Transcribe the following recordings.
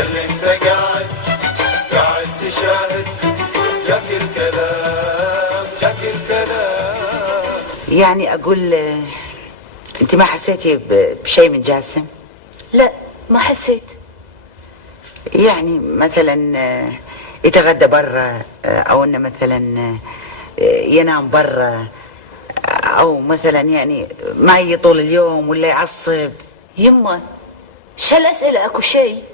ياللي انت قاعد تشاهد جاك الكلام. يعني اقول انت ما حسيتي بشيء من جاسم؟ لا ما حسيت. يعني مثلا يتغدى برا، او انه مثلا ينام برا، او مثلا يعني ما يجي طول اليوم ولا يعصب. يما شو هالاسئله؟ اكو شيء؟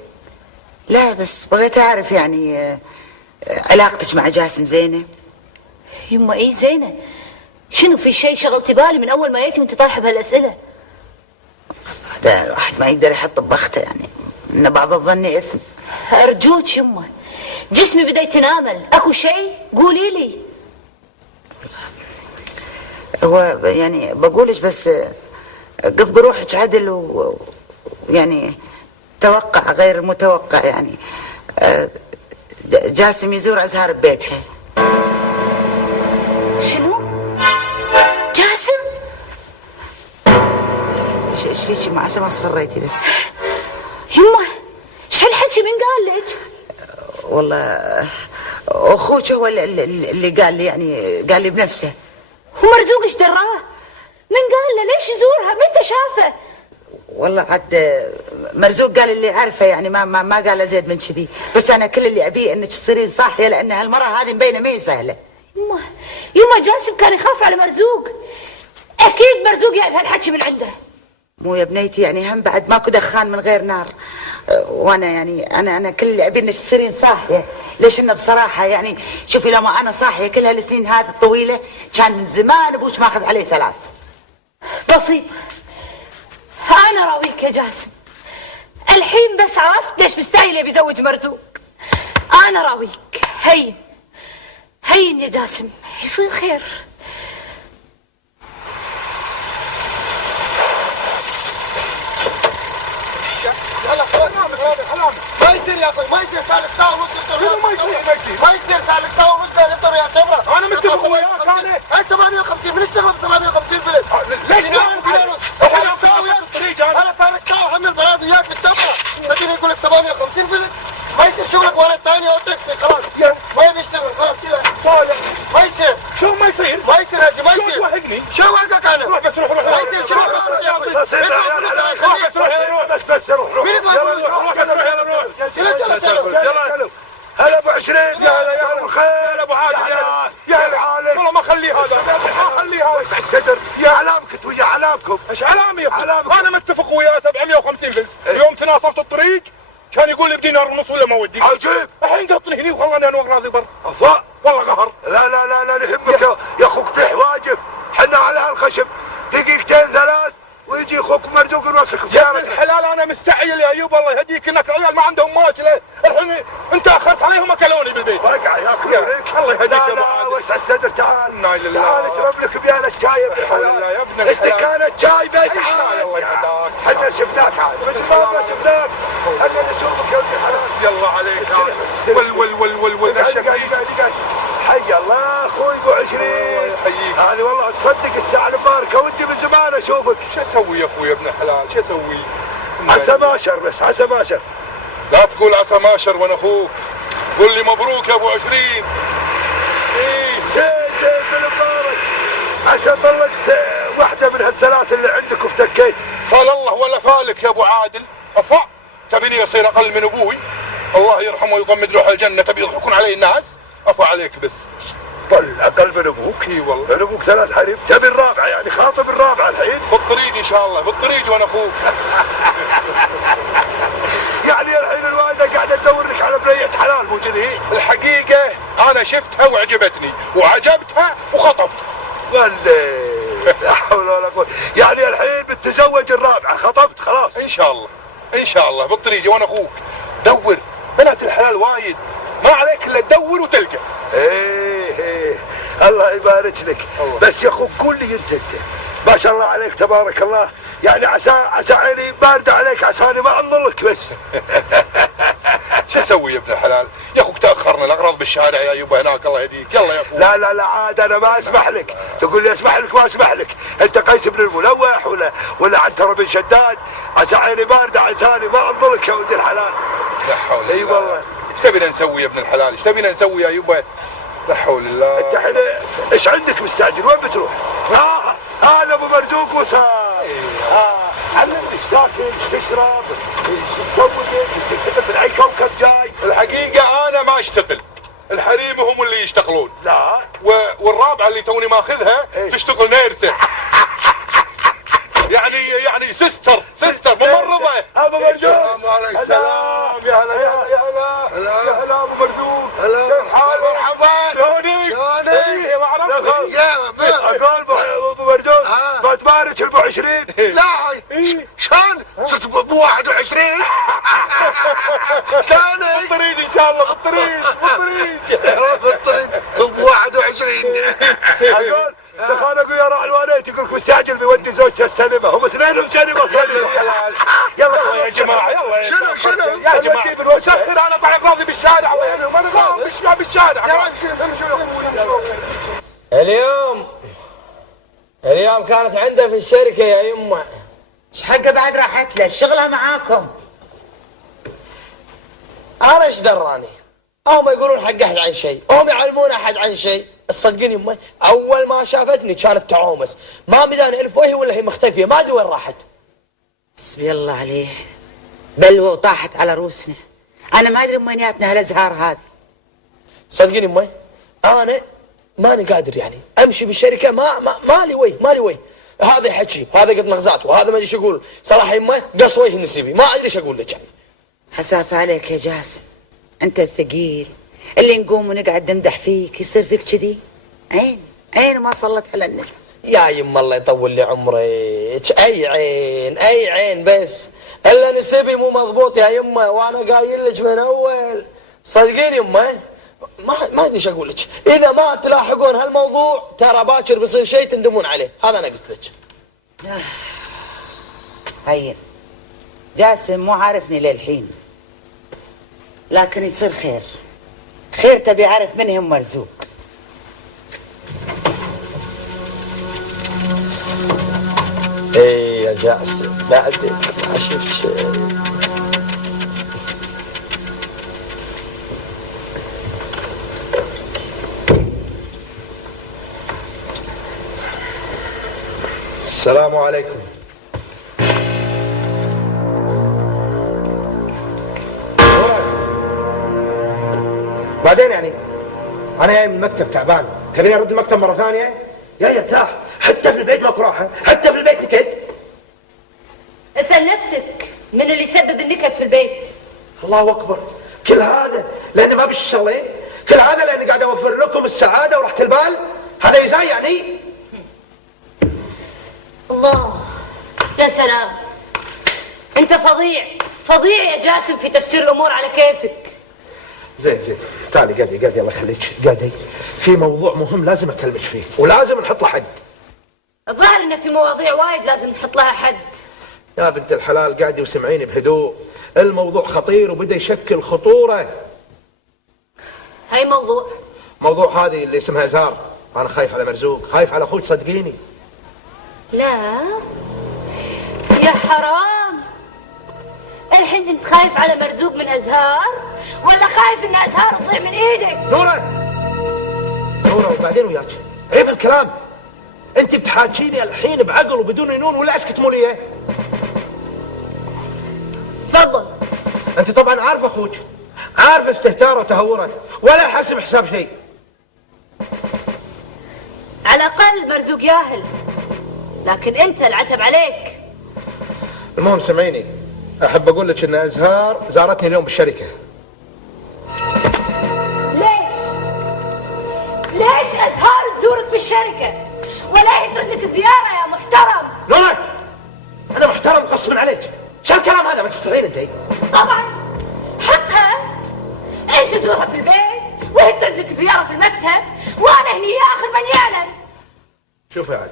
لا بس بغيت اعرف يعني علاقتك مع جاسم زينه؟ يما ايه زينه؟ شنو في شيء شغلتي بالي من اول ما جيتي وانت طايحه بهالاسئله؟ هذا الواحد ما يقدر يحط ببخته، يعني ان بعض الظن اثم. ارجوك يما، جسمي بدا يتنامل، اكو شيء قولي لي. هو يعني بقولش بس قد بروحك عدل ويعني توقع غير متوقع، يعني جاسم يزور أزهار ببيتها. شنو؟ جاسم؟ ايش فيكي؟ ما ما صفريتي بس. يما شو الحكي؟ من قال لك؟ والله اخوك هو اللي قال لي، يعني قال لي بنفسه. هو مرزوق ايش دراه؟ من قال له؟ ليش يزورها؟ متى شافه؟ والله عاد مرزوق قال اللي عارفه، يعني ما قال له زيد من كذي، بس انا كل اللي ابيه انك تصيرين صاحيه، لان هالمره هذه مبينه ما هي سهله. يما جاسم كان يخاف على مرزوق، اكيد مرزوق جايب هالحكي من عنده. مو يا بنيتي، يعني هم بعد ماكو دخان من غير نار، وانا يعني انا كل اللي ابي انك تصيرين صاحيه. ليش؟ انه بصراحه يعني شوفي لما انا صاحيه كل هالسنين هذه الطويله كان من زمان ابوش ماخذ عليه 3. بسيط، انا راويك يا جاسم، الحين بس عرفت ليش مستاهل يبي يزوج مرزوق. انا راويك، هين هين يا جاسم، يصير خير. ما يصير يا اخوي، ما يصير سالك ساعة ونص يفطر. ما يصير سالك ساعة ونص قاعد يفطر يا كبره. انا متفق وياك. انا هاي 750 من اشتغل ب 750 فلس. ليش ما عندي سالك ساعة وياك؟ انا سالك ساعة وحمل بنات وياك في الكبره، تجيني يقول لك 750 فلس. ما يصير شغلك وانا الثاني او تاكسي خلاص. ما يبي يشتغل خلاص شيله. ما يصير. شو ما يصير؟ ما يصير هجي ما يصير. شو توهقني؟ شو وهقك انا؟ روح بس روح. ما يصير. شنو يا اخوي؟ بس روح. مين يلا هلا ابو 20. يا ابو الخير. يا ابو عادل. يا هلا عليك. والله ما اخليه هذا، ما اخليه هذا. وسع الصدر. يا علامك انت ويا علامكم. ايش علامي يا اخوي؟ انا متفق وياه 750 فلس. اليوم تناصرت الطريق كان يقول لي بدينار ونص ولا ما ودي. عجيب. الحين قطني هني وخلاني انوق راضي بر. افا والله قهر. لا نهمك يا اخوك طيح واجف. حنا على هالخشب دقيقتين 3 ويجي اخوك مرزوق يوسخ بسيارتك. يا الحلال انا مستعجل يا ايوب، الله يهديك انك عيال ما عندهم ماكله، الحين انت اخرت عليهم اكلوني بالبيت. وقع ياكلونك. الله يهديك يا ابو عادل. وسع الصدر. تعال تعال اشرب لك بيالة شاي يا ابن الحلال. يا ابن الحلال استكانة شاي بس. الله يهداك. حنا شفناك عاد بس ما شفناك. حنا نشوفك يا ابن الحلال. يلا عليك. ول حي الله اخوي ابو 20. الله يحييك. هذه والله تصدق الساعه المباركه وانت من زمان اشوفك. شو اسوي يا اخوي يا ابن الحلال؟ شو اسوي؟ عسى ماشر بس عسى ماشر. لا تقول عسى ماشر وانا اخوك، قول لي مبروك يا ابو 20. ايه زين بالمبارك. عسى طلقت واحده من هالثلاث اللي عندك وافتكيت. فال الله ولا فالك يا ابو عادل. افا تبيني اصير اقل من ابوي؟ الله يرحمه ويغمد روح الجنه. تبي يضحكون علي الناس؟ افا عليك بس. طل اقل من ابوك. اي والله من ابوك 3 حريم. تبي الرابعه يعني خاطب الرابعه الحين؟ بالطريق ان شاء الله بالطريق وانا اخوك. يعني الحين الوالده قاعده تدور لك على بنيه حلال مو كذي؟ الحقيقه انا شفتها وعجبتني وعجبتها وخطبتها. لا حول ولا قوه. يعني الحين بتتزوج الرابعه، خطبت خلاص؟ ان شاء الله ان شاء الله بالطريق وانا اخوك. دور بنات الحلال وايد، ما عليك الا تدور وتلقى. ايه الله يبارك لك. الله. بس يا اخوك قول لي انت ما شاء الله عليك تبارك الله، يعني عسى عيني بارده عليك عساني ما انظلك بس. شو اسوي يا ابن الحلال؟ يا اخوك تاخرنا الاغراض بالشارع يا يبا هناك الله يهديك. يلا يا اخوي. لا لا لا عاد انا ما اسمح لك، تقول لي اسمح لك ما اسمح لك، انت قيس بن الملوح ولا عنتر بن شداد؟ عسى عيني بارده عساني ما انظرك يا ولد الحلال. لا حول الله. اي والله. ايش تبينا نسوي يا ابن الحلال؟ ايش تبينا نسوي يا يبا؟ لا حول الله. انت الحين ايش عندك مستعجل؟ وين بتروح؟ هذا ابو مرزوق وصار. علمني ايش تاكل، ايش تشرب، ايش تسوي، ايش تشتغل من اي كوكب جاي؟ الحقيقه انا ما اشتغل، الحريم هم اللي يشتغلون. لا والرابعه اللي توني ماخذها تشتغل نيرسه. يعني سيستر ممرضه. ابو مرزوق. السلام يا هلا يا هلا ابو مرزوق. كيف حالك؟ مرحبا. شلونك؟ شلونك؟ ما عرفت. يا اقول ابو مرزوق ما تبارك ابو 20. لا شلون صرت ابو 21؟ شلونك؟ بالطريق ان شاء الله بالطريق ابو 21. اقول دخل اقول يا راعي الوالد يقولك مستعجل بيودي زوجته السينما، هم اثنينهم سينما يلا يا جماعه يلا. شنو يا جماعه سخر انا طالع راضي بالشارع وينهم انا راضي بالشارع. اليوم كانت عنده في الشركة يا يمه. ايش حقه بعد راحت له؟ شغلها معاكم. انا ايش دراني؟ هم يقولون حق احد عن شيء، هم يعلمون احد عن شيء. تصدقين يمه اول ما شافتني كانت تعومس، ما مداني الف وهي ولا هي مختفيه، ما ادري وين راحت. حسبي الله عليه، بلوه وطاحت على روسنا. انا ما ادري من وين جاتنا هالازهار هذه. صدقيني يمه انا ماني قادر يعني امشي بالشركه، مالي وجه. هذا يحكي، هذا قد نغزات، وهذا ما ادري ايش يقول. صراحه يمه قص وجه نسيبي، ما ادري ايش اقول لك يعني. حساف عليك يا جاسم، انت الثقيل اللي نقوم ونقعد نمدح فيك يصير فيك كذي. عين ما صلت على النبي. يا يما الله يطول لي عمرك، اي عين بس الا نسيبي مو مضبوط يا يما، وانا قايل لك من اول. صدقيني يما ما ادري ايش اقول لك، اذا ما تلاحقون هالموضوع ترى باكر بيصير شيء تندمون عليه، هذا انا قلت لك. هين جاسم مو عارفني للحين، لكن يصير خير تبي عارف من هم مرزوق. ايه يا جاسم بعدك ما شفت شيء. السلام عليكم. بعدين يعني انا جاي من المكتب تعبان، تبيني ارد المكتب مره ثانيه؟ يا يرتاح، حتى في البيت ماكو راحه، حتى في البيت نكد. اسأل نفسك من اللي سبب النكد في البيت. الله اكبر، كل هذا لاني ما بالشغلين، كل هذا لاني قاعد اوفر لكم السعاده وراحه البال، هذا يزاي يعني؟ الله، يا سلام، انت فظيع يا جاسم في تفسير الامور على كيفك. زين تعالي قعدي الله يخليك، قعدي. في موضوع مهم لازم اكلمك فيه ولازم نحط له حد. الظاهر ان في مواضيع وايد لازم نحط لها حد. يا بنت الحلال قعدي وسمعيني بهدوء، الموضوع خطير وبدا يشكل خطوره. هاي موضوع هذه اللي اسمها زار، انا خايف على مرزوق، خايف على اخوك صدقيني. لا يا حرام، الحين انت خايف على مرزوق من ازهار ولا خايف ان ازهار تضيع من ايدك؟ نورة وبعدين وياك عيب الكلام، انت بتحاكيني الحين بعقل وبدون ينون ولا اسكت موليه؟ تفضل. انت طبعا عارف اخوك، عارف استهتاره وتهوره ولا حاسب حساب شيء. على الاقل مرزوق ياهل، لكن انت العتب عليك. المهم سمعيني، احب اقول لك ان ازهار زارتني اليوم بالشركه. ليش ازهار تزورك في الشركه ولا هي ترد لك زياره يا محترم؟ نورة انا محترم غصبا عليك، شو الكلام هذا؟ ما تستطيعين انت. طبعا حقها، انت تزورها في البيت وهي ترد لك زياره في المكتب، وانا هني يا اخر من يعلم. شوف يا عاد،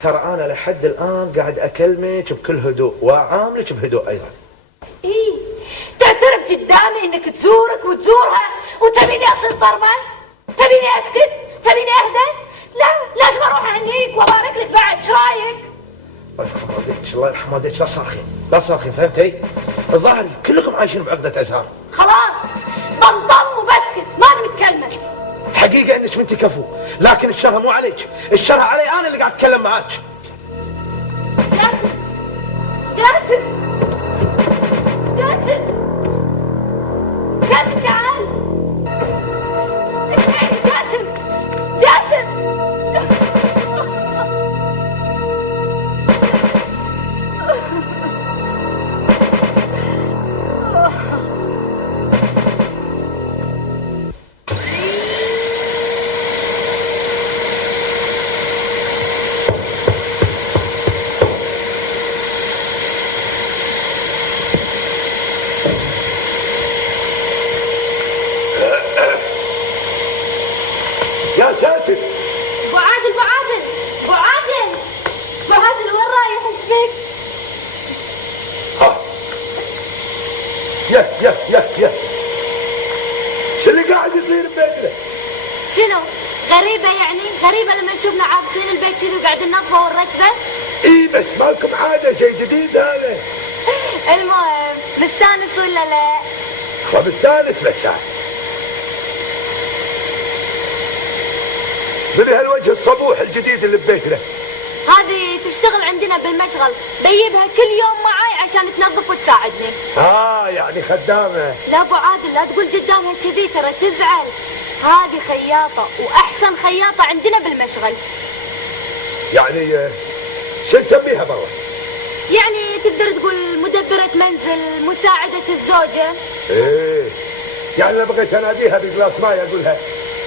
ترى انا لحد الان قاعد اكلمك بكل هدوء واعاملك بهدوء ايضا. ايه تعتبر تعترف قدامي انك تزورك وتزورها وتبيني اصير طرمه؟ تبيني اسكت؟ تبيني اهدى؟ لا، لازم اروح اهنيك وابارك لك بعد، ايش رايك؟ الله يحفظ والديك، الله يرحم والديك، لا تصرخين لا تصرخين، فهمتي؟ الظاهر كلكم عايشين بعقدة ازهار. خلاص بنضم وبسكت، ما انا متكلمه. حقيقة انك بنتي كفو، لكن الشرها مو عليك، الشرها علي انا اللي قاعد اتكلم معاك. جاسم، جاسم، جاسم، جاسم تعال، اسمعني جاسم، جاسم. يا ساتر. ابو عادل، ابو عادل، ابو عادل، ابو عادل وين رايح؟ ايش فيك؟ ها يا شو اللي قاعد يصير ببيتنا؟ شنو؟ غريبة يعني؟ غريبة لما نشوفنا عابسين البيت كذي وقاعدين ننظفه ونرتبه؟ اي بس مالكم عاده شيء جديد هذا. المهم مستانس ولا لا؟ ومستانس بس من هالوجه الصبوح الجديد اللي ببيتنا. هذه تشتغل عندنا بالمشغل، بيبها كل يوم معاي عشان تنظف وتساعدني. يعني خدامه. لا ابو عادل لا تقول قدامها كذي ترى تزعل. هذه خياطة وأحسن خياطة عندنا بالمشغل. يعني شو نسميها برا؟ يعني تقدر تقول مدبرة منزل، مساعدة الزوجة. ايه يعني لو بغيت اناديها بجلاس ماي اقولها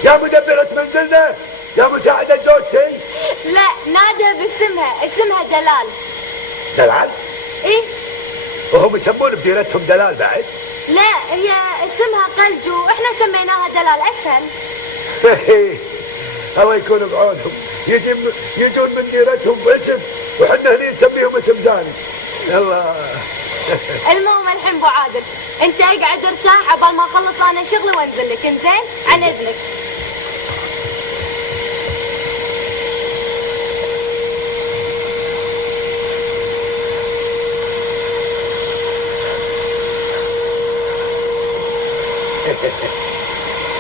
يا مدبرة منزلنا يا مساعدة زوجتي. لا نادها باسمها، اسمها دلال. دلال؟ ايه وهم يسمون بديرتهم دلال بعد؟ لا هي اسمها قلج واحنا سميناها دلال اسهل. الله يكون بعونهم، يجون من ديرتهم باسم وحنا هني نسميهم اسم ثاني. يلا. المهم الحين ابو عادل انت اقعد ارتاح عبال ما اخلص انا شغلي وانزل لك، انزين؟ عن اذنك.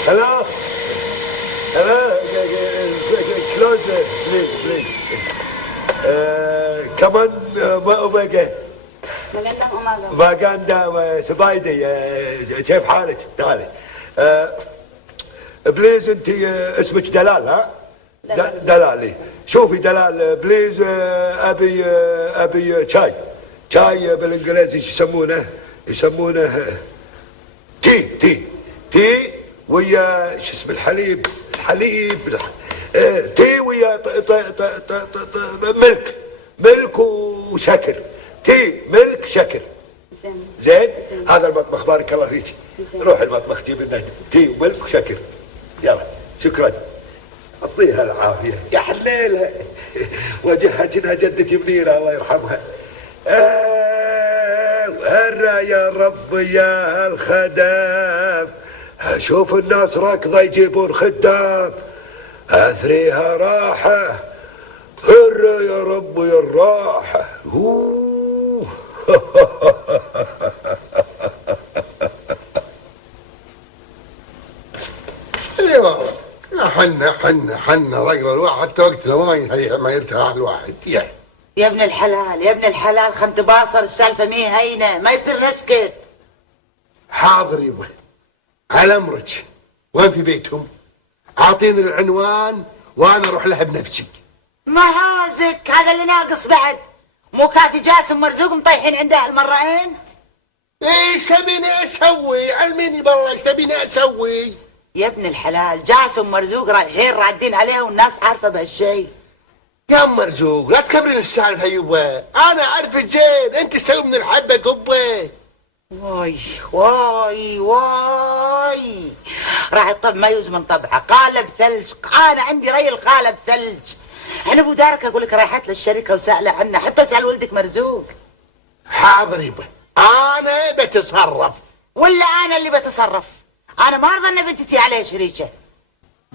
Hello? Hello? Close, please. كمان أوميجا. باقاندا سبايدي، كيف حالك؟ تعالي. بليز انت اسمك دلال ها؟ دلالي. شوفي دلال بليز ابي شاي بالانجليزي شو يسمونه تي ويا شو اسمه الحليب تي ويا ملك وشكر. تي ملك شكر. زين هذا المطبخ بارك الله فيك. روح المطبخ جيب لنا تي وملك وشكر. يلا شكرا. اعطيها العافيه يا حليلها. وجهها جنها جدتي منيره الله يرحمها. هرا يا رب يا الخدام، اشوف الناس راكضه يجيبون خدام، اثريها راحه. هرا يا رب يا الراحه. ايوه حنا رجل الواحد حتى وقت ما يرتاح الواحد. يا ابن الحلال خنت باصر السالفه مي هينه، ما يصير نسكت. حاضر يبا على امرك. وين في بيتهم؟ اعطيني العنوان وانا اروح لها بنفسي. معازك هذا اللي ناقص بعد. مو كافي جاسم مرزوق مطيحين عنده هالمره انت؟ ايش تبيني اسوي؟ علميني بالله ايش تبيني اسوي؟ يا ابن الحلال جاسم مرزوق رايحين رادين عليها والناس عارفه بهالشيء. يا مرزوق لا تكبرين السالفه يبا، انا اعرف زين انت تسوي من الحبه قبه. واي راح الطب ما يوز من طبعه، قالب ثلج. انا عندي ريل قالب ثلج. انا ابو دارك اقول لك رايحت للشركه وسائله عنه، حتى اسال ولدك مرزوق. حاضر يبا انا بتصرف. ولا انا اللي بتصرف؟ انا ما ارضى ان بنتي عليها شريكه.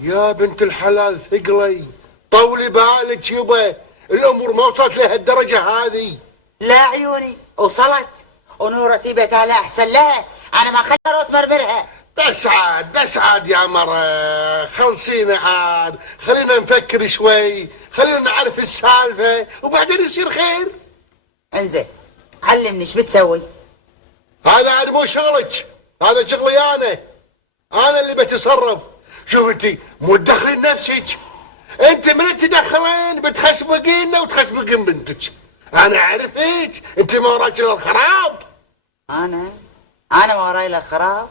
يا بنت الحلال ثقلي، طولي بالك يبا، الامور ما وصلت لهالدرجه هذه. لا عيوني وصلت، ونورة بيتها لا احسن لها، انا ما خلت مرمرها. بس عاد يا مرة، خلصينا عاد، خلينا نفكر شوي، خلينا نعرف السالفه وبعدين يصير خير. انزين علمني ايش بتسوي؟ هذا عاد مو شغلك، هذا شغلي انا اللي بتصرف. شوف انت مو تدخلين نفسك، انت من تدخلين بتخسبقينا وتخسبقين بنتك. انا اعرفك، انت ما وراك الا الخراب. انا ما وراي الا الخراب.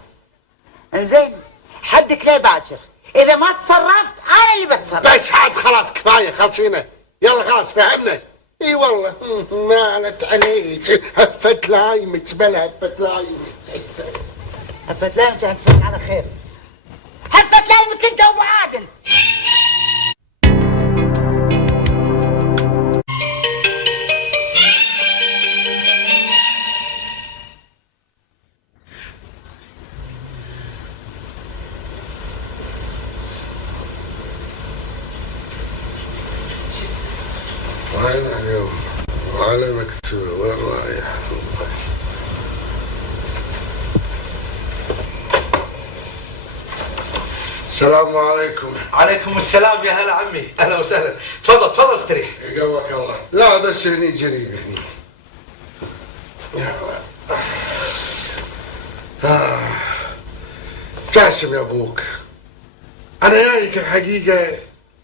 انزين حدك ليه باكر، اذا ما تصرفت انا اللي بتصرف. بس عاد خلاص كفايه، خلصينا يلا خلاص فهمنا. اي والله مالت عليك، هفت لايمك بلا هفت لايمك. هفت لايمك عن سمعت على خير. هفت لايمك انت وابو عادل. وين اليوم؟ وعلى مكتوب وين رايح؟ السلام عليكم. عليكم السلام يا هلا عمي، اهلا وسهلا. تفضل استريح. يقوك الله. لا بس هني قريب هني. جاسم يا ابوك، انا جايك الحقيقه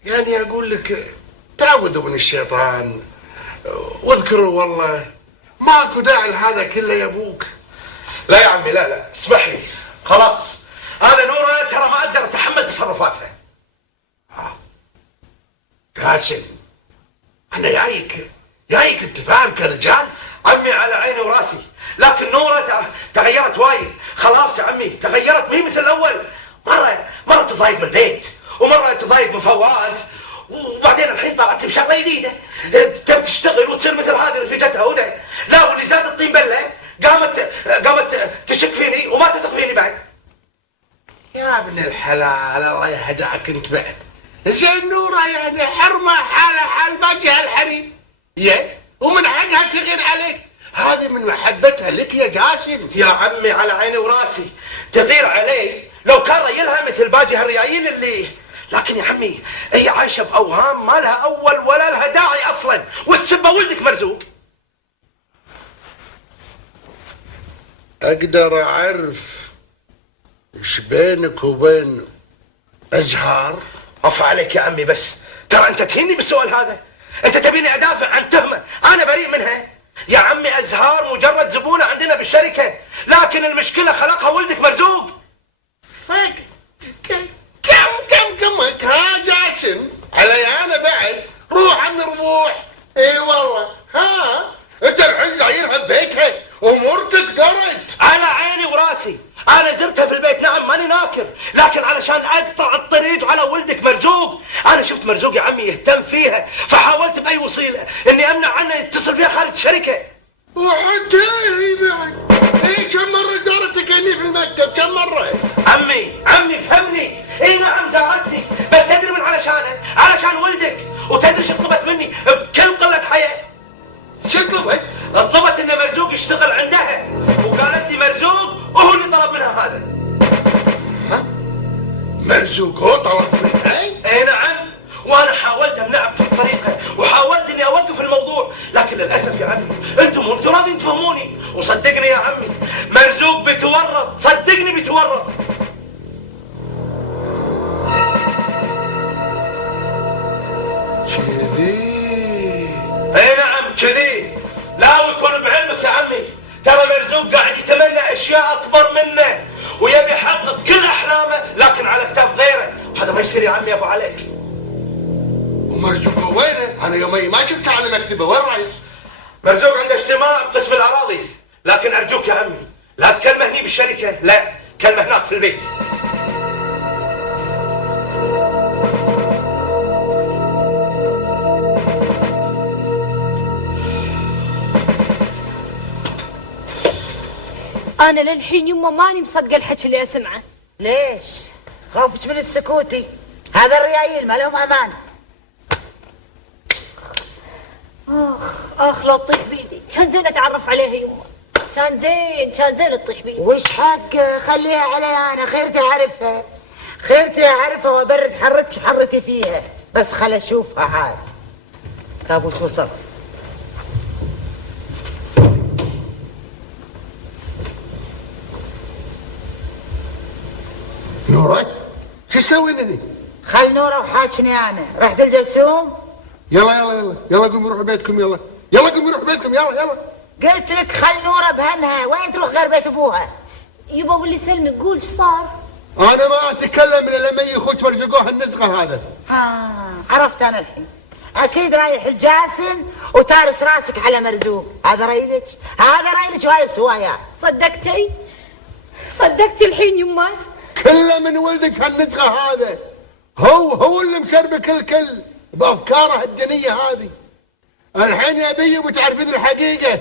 يعني اقول لك تعوذوا من الشيطان واذكروا والله ماكو داعي لهذا كله يا ابوك. لا يا عمي لا اسمح لي، خلاص انا نورة ترى ما اقدر اتحمل تصرفاتها. جاسم انا جايك انت فاهم كرجال. عمي على عيني وراسي، لكن نورة تغيرت وايد. خلاص يا عمي تغيرت، مي مثل الاول. مرة تضايق من البيت، ومرة تضايق من فواز، وبعدين الحين طلعت بشغله جديده، تبي تشتغل وتصير مثل هذه رفيقتها هدى. لا واللي زاد الطين بله قامت تشك فيني وما تثق فيني بعد. يا ابن الحلال الله يهداك انت بعد. زين نورة يعني حرمة حالها حال باقي هالحريم، ومن حقها تغير عليك. هذه من محبتها لك يا جاسم. يا عمي على عيني وراسي تغير علي لو كان ريلها مثل باقي هالريايين اللي، لكن يا عمي هي عايشه باوهام ما لها اول ولا لها داعي اصلا، والسبه ولدك مرزوق. اقدر اعرف ايش بينك وبين ازهار؟ عفا عليك يا عمي، بس ترى انت تهيني بالسؤال هذا. انت تبيني ادافع عن تهمه انا بريء منها؟ يا عمي ازهار مجرد زبونه عندنا بالشركه، لكن المشكله خلقها ولدك مرزوق. كم ها جاسم علي انا بعد. روح عمي روح. اي والله انت الحين زايرها ببيتها امورتك درج. على عيني وراسي انا زرتها في البيت، نعم ماني ناكر، لكن علشان اقطع الطريق على ولدك مرزوق. انا شفت مرزوق يا عمي يهتم فيها، فحاولت باي وسيله اني امنع عنه يتصل فيها خالد الشركه. وحتى هي بعد كم مره زارتك هني في المكتب؟ كم مره؟ عمي فهمني. اي نعم زارتني، بس تدري من علشانه؟ علشان ولدك. وتدري شو طلبت مني بكل قله حياه؟ شو طلبت؟ طلبت ان مرزوق يشتغل عندها، وقالت لي مرزوق وهو اللي طلب منها هذا. مرزوق هو طلب منها؟ اي نعم، وانا حاولت امنعه بكل طريقه، وحاولت اني اوقف الموضوع، لكن للاسف يا عمي انتم راضيين تفهموني. وصدقني يا عمي مرزوق بيتورط، صدقني بيتورط. كذي؟ اي نعم كذي. لا ويكون بعلمك يا عمي ترى مرزوق قاعد يتمنى اشياء اكبر منه، ويبي يحقق كل احلامه، لكن على كتاف غيره. هذا ما يصير يا عمي، ابو عليك. ومرزوق وينه؟ انا يومي ما شفته على مكتبه، وين رايح؟ مرزوق عنده اجتماع بقسم الاراضي، لكن ارجوك يا عمي لا تكلمه هني بالشركه، لا كلمه هناك في البيت. انا للحين يمه ماني مصدقه الحكي اللي اسمعه. ليش؟ خوفك من السكوتي، هذا الريايل ما لهم امان. اخ لو تطيح بيدي، كان زين اتعرف عليها يمه، كان زين تطيح بيدي. وش حق خليها علي انا، خيرتي اعرفها، خيرتي اعرفها وابرد حرتك حرتي فيها، بس خل اشوفها عاد. كابوس وصل. نورة شو تسوي ذي؟ خل نوره وحاجني انا، رحت الجسوم. يلا قومي روحوا بيتكم يلا قومي روحوا بيتكم يلا. قلت لك خل نوره بهمها، وين تروح غير بيت ابوها؟ يبا واللي سلمي قول ايش صار؟ انا ما اتكلم الا لما يخوت مرزقوه النزغه هذا. عرفت انا الحين، اكيد رايح الجاسم وتارس راسك على مرزوق. هذا رايلك وهاي سوايا. صدقتي الحين يمه؟ كله من ولدك هالنزغه هذا، هو اللي مسربك الكل بافكاره الدنيه هذه. الحين يا بيو بتعرفين الحقيقه.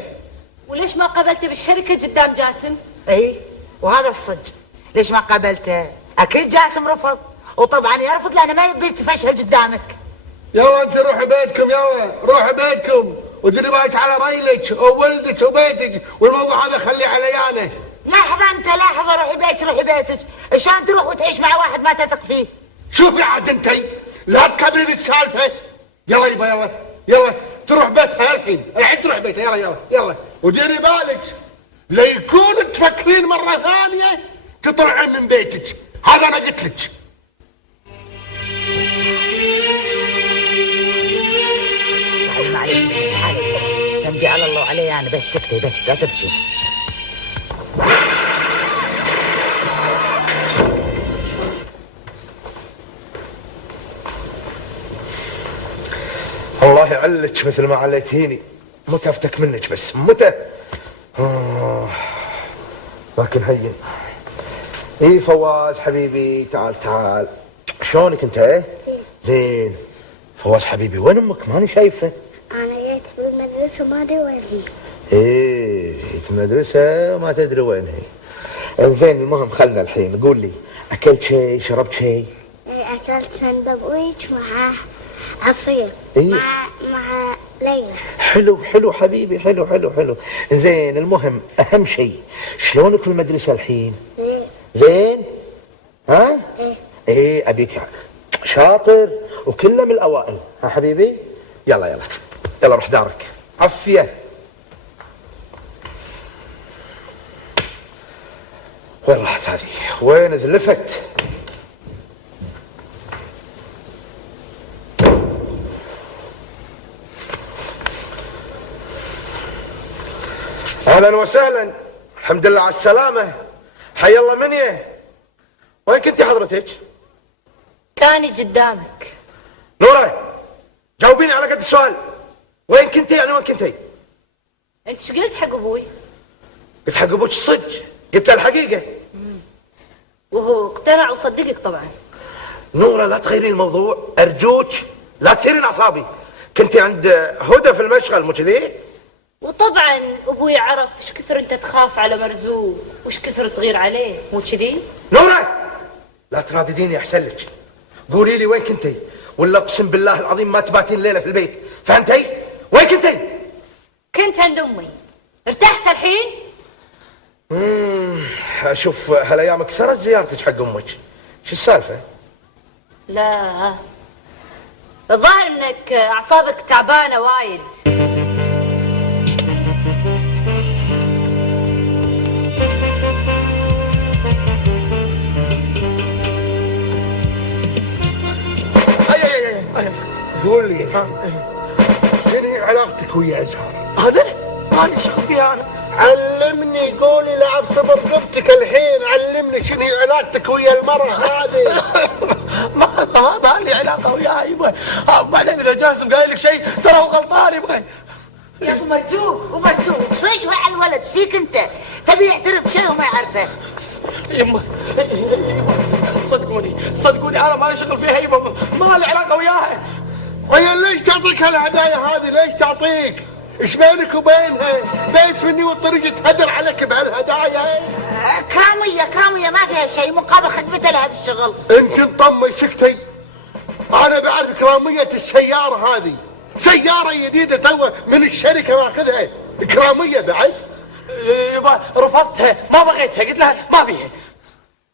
وليش ما قبلته بالشركه قدام جاسم؟ اي وهذا الصج، ليش ما قابلته؟ اكيد جاسم رفض، وطبعا يرفض لانه ما يبي يتفشل قدامك. يلا انت روحي بيتكم روحي بيتكم وديري بالك على ريلك وولدك وبيتك، والموضوع هذا خليه علي انا. لحظه روحي بيتك، عشان تروح وتعيش مع واحد ما تثق فيه. شوفي عاد انتي لا تكبرين السالفه. يلا يبا يلا تروح بيتها الحين تروح بيتها يلا وديري بالك لا يكون تفكرين مره ثانيه تطلعين من بيتك، هذا انا قلت لك. معليش تعالي تمدي على الله وعلي انا، بس سكتي بس لا تبكي. الله يعلك مثل ما عليتيني، متى افتك منك بس متى. لكن هين. اي فواز حبيبي تعال شلونك انت؟ زين. فواز حبيبي وين امك؟ ماني شايفه. انا جيت بالمدرسه ما ادري وين هي. جيت المدرسه وما تدري وين هي. انزين المهم خلنا الحين قول لي اكلت شيء شربت شيء؟ اكلت سندويش مع عصير. إيه؟ مع ليلى. حلو حبيبي حلو. زين المهم اهم شيء شلونك في المدرسه الحين؟ زين؟ ها؟ ايه ابيك شاطر وكله من الاوائل، ها حبيبي؟ يلا روح دارك. عفيه. وين راحت هذه؟ وين زلفت؟ اهلا وسهلا، الحمد لله على السلامة، حي الله منيه. وين كنتي حضرتك؟ كاني قدامك. نورة جاوبيني على قد السؤال، وين كنتي يعني وين كنتي؟ انت ايش قلت حق ابوي؟ قلت حق ابوك الصج، قلت له الحقيقة. وهو اقتنع وصدقك طبعا. نورة لا تغيرين الموضوع ارجوك، لا تصيرين اعصابي. كنتي عند هدى في المشغل مو كذي؟ وطبعا ابوي عرف ايش كثر انت تخاف على مرزوق وايش كثر تغير عليه، مو كذي؟ نورة لا ترادديني احسن لك، قولي لي وين كنتي، ولا اقسم بالله العظيم ما تباتين ليله في البيت، فهمتي؟ وين كنتي؟ كنت عند امي. ارتحت الحين؟ اشوف هالايام كثرت زيارتك حق امك، شو السالفه؟ لا الظاهر انك اعصابك تعبانه وايد. قول لي شنو علاقتك ويا ازهر؟ انا ماني شغل فيها انا. علمني، قولي لعب صبر رقبتك الحين، علمني شنو علاقتك ويا المرأة هذه. ما لي علاقه وياها يبغى. بعدين اذا جاسم قايل لك شيء ترى هو غلطان يبغى. يا ابو مرزوق شوي على الولد، ايش فيك انت؟ تبي يعترف شيء وما يعرفه. يما صدقوني انا مالي شغل فيها يما، ما لي علاقه وياها. ويا ليش تعطيك هالهدايا هذه؟ ليش تعطيك؟ ايش بينك وبينها؟ بيت مني والطريق تهدر عليك. بالك بهالهدايا؟ كرامية ما فيها شيء مقابل خدمتها لها بالشغل. انت انطمي سكتي. انا بعرف كرامية السيارة هذه، سيارة جديدة تو من الشركة ماخذها، كرامية بعد. يبا رفضتها، ما بغيتها، قلت لها ما بيها.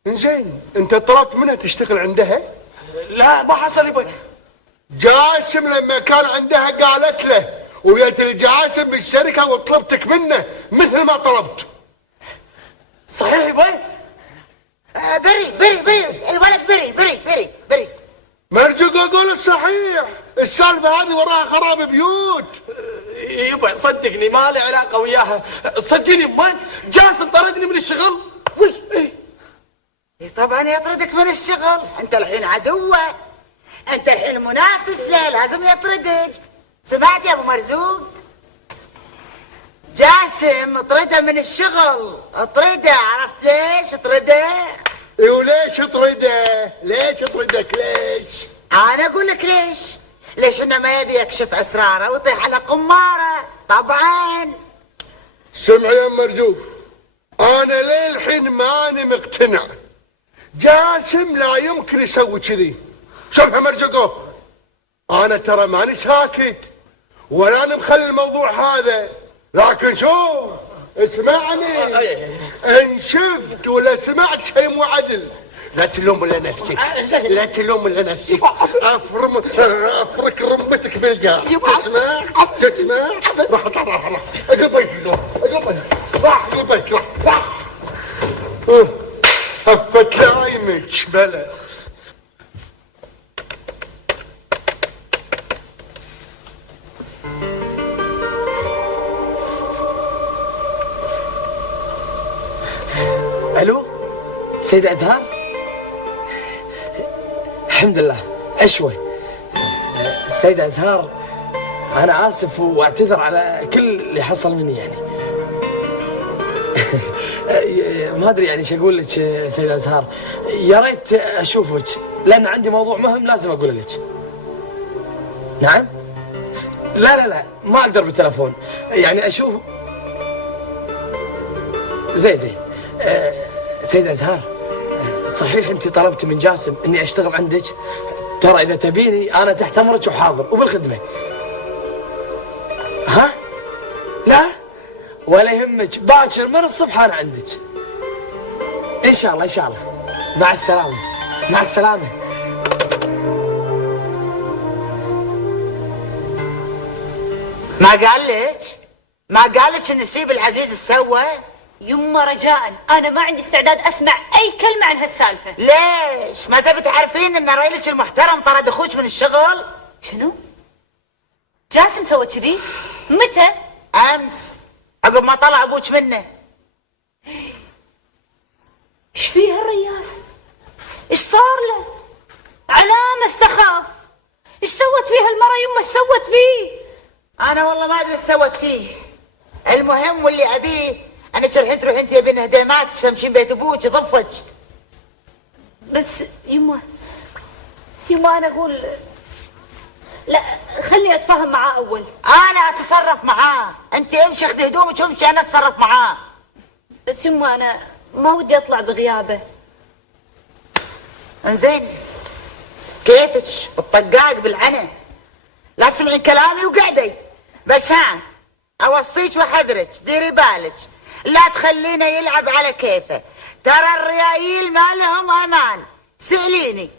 زين انت طلبت منها تشتغل عندها؟ لا ما حصل يبا. جاسم لما كان عندها قالت له ويت جاسم بالشركة وطلبتك منه مثل ما طلبت. صحيح يبا؟ بري الولد بري. مرجوك اقول الصحيح، السالفة هذه وراها خراب بيوت. يبا صدقني ما لي علاقة وياها، تصدقني يما جاسم طردني من الشغل. وي طبعا يطردك من الشغل، انت الحين عدوه، انت الحين منافس له، لازم يطردك. سمعت يا ابو مرزوق؟ جاسم اطرده من الشغل، اطرده. عرفت ليش اطرده؟ ايه وليش اطرده؟ ليش اطردك ليش؟ انا اقول لك ليش انه ما يبي يكشف اسراره ويطيح على قماره. طبعا سمع يا مرزوق، انا للحين ماني مقتنع، جاسم لا يمكن يسوي كذي. شوف يا مرزوق، انا ترى ماني ساكت ولا انا مخلي الموضوع هذا، لكن شوف اسمعني، ان شفت ولا سمعت شيء مو عدل لا تلوم الا نفسك، لا تلوم الا نفسك. افرك رمتك بالقاع. تسمع راح اطلع خلاص. اقبل راح هفت لايمك بلا. الو سيدة ازهار، الحمد لله اشوى. السيدة ازهار انا اسف واعتذر على كل اللي حصل مني يعني. ما ادري يعني شو اقول لك سيدة ازهار، يا ريت اشوفك لان عندي موضوع مهم لازم اقول لك. نعم؟ لا ما اقدر بالتلفون، يعني اشوف. زين سيدة ازهار، صحيح انت طلبت من جاسم اني اشتغل عندك؟ ترى اذا تبيني انا تحت امرك وحاضر وبالخدمه. ها؟ لا ولا يهمك، باكر من الصبح انا عندك ان شاء الله. مع السلامه. ما قال لك ان نسيب العزيز سوى؟ يما رجاء انا ما عندي استعداد اسمع اي كلمه عن هالسالفه. ليش ما تبي تعرفين ان ريلك المحترم طرد اخوك من الشغل؟ شنو؟ جاسم سوى كذي؟ متى؟ امس عقب ما طلع ابوك منه. ايش فيه هالريال؟ ايش صار له؟ علامه استخاف. ايش سوت فيه هالمره يما؟ ايش سوت فيه؟ انا والله ما ادري ايش سوت فيه. المهم واللي ابيه انك الحين تروحين تجيبين هديمات تمشين بيت ابوك يضفك. بس يما انا اقول لا خلي اتفاهم معاه اول. انا اتصرف معاه، انت امشي خذي هدومك وامشي انا اتصرف معاه. بس يما انا ما ودي اطلع بغيابه. انزين كيفك بالطقاق بالعنى، لا تسمعين كلامي وقعدي. بس ها اوصيك واحذرك ديري بالك لا تخلينه يلعب على كيفه، ترى الريايل ما لهم امان. سأليني.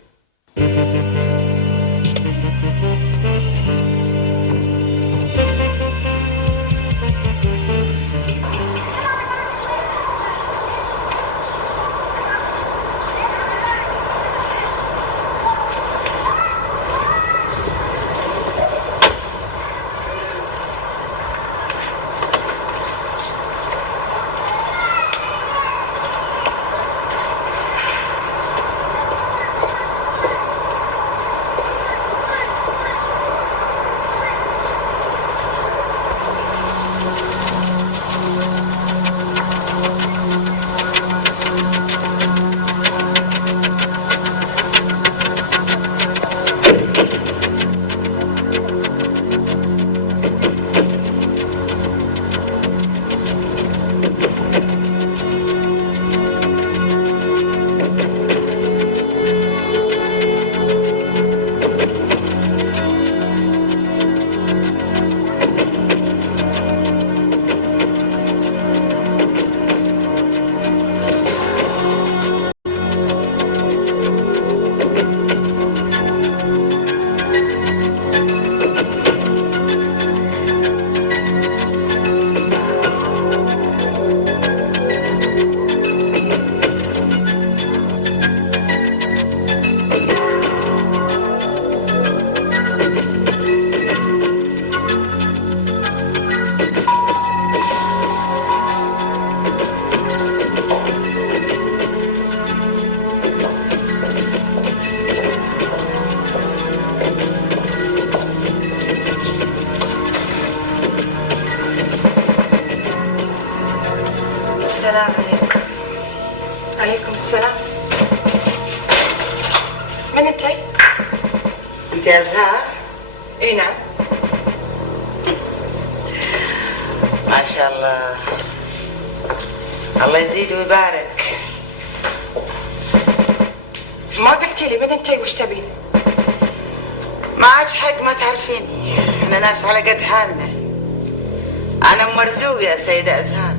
السلام عليكم. عليكم السلام. من انتي؟ انت ازهار؟ اي نعم. ما شاء الله، الله يزيد ويبارك. ما قلتي لي من انتي وش تبين؟ ما عادش حق ما تعرفيني، احنا ناس على قد حالنا. انا ام مرزوق يا سيدة ازهار.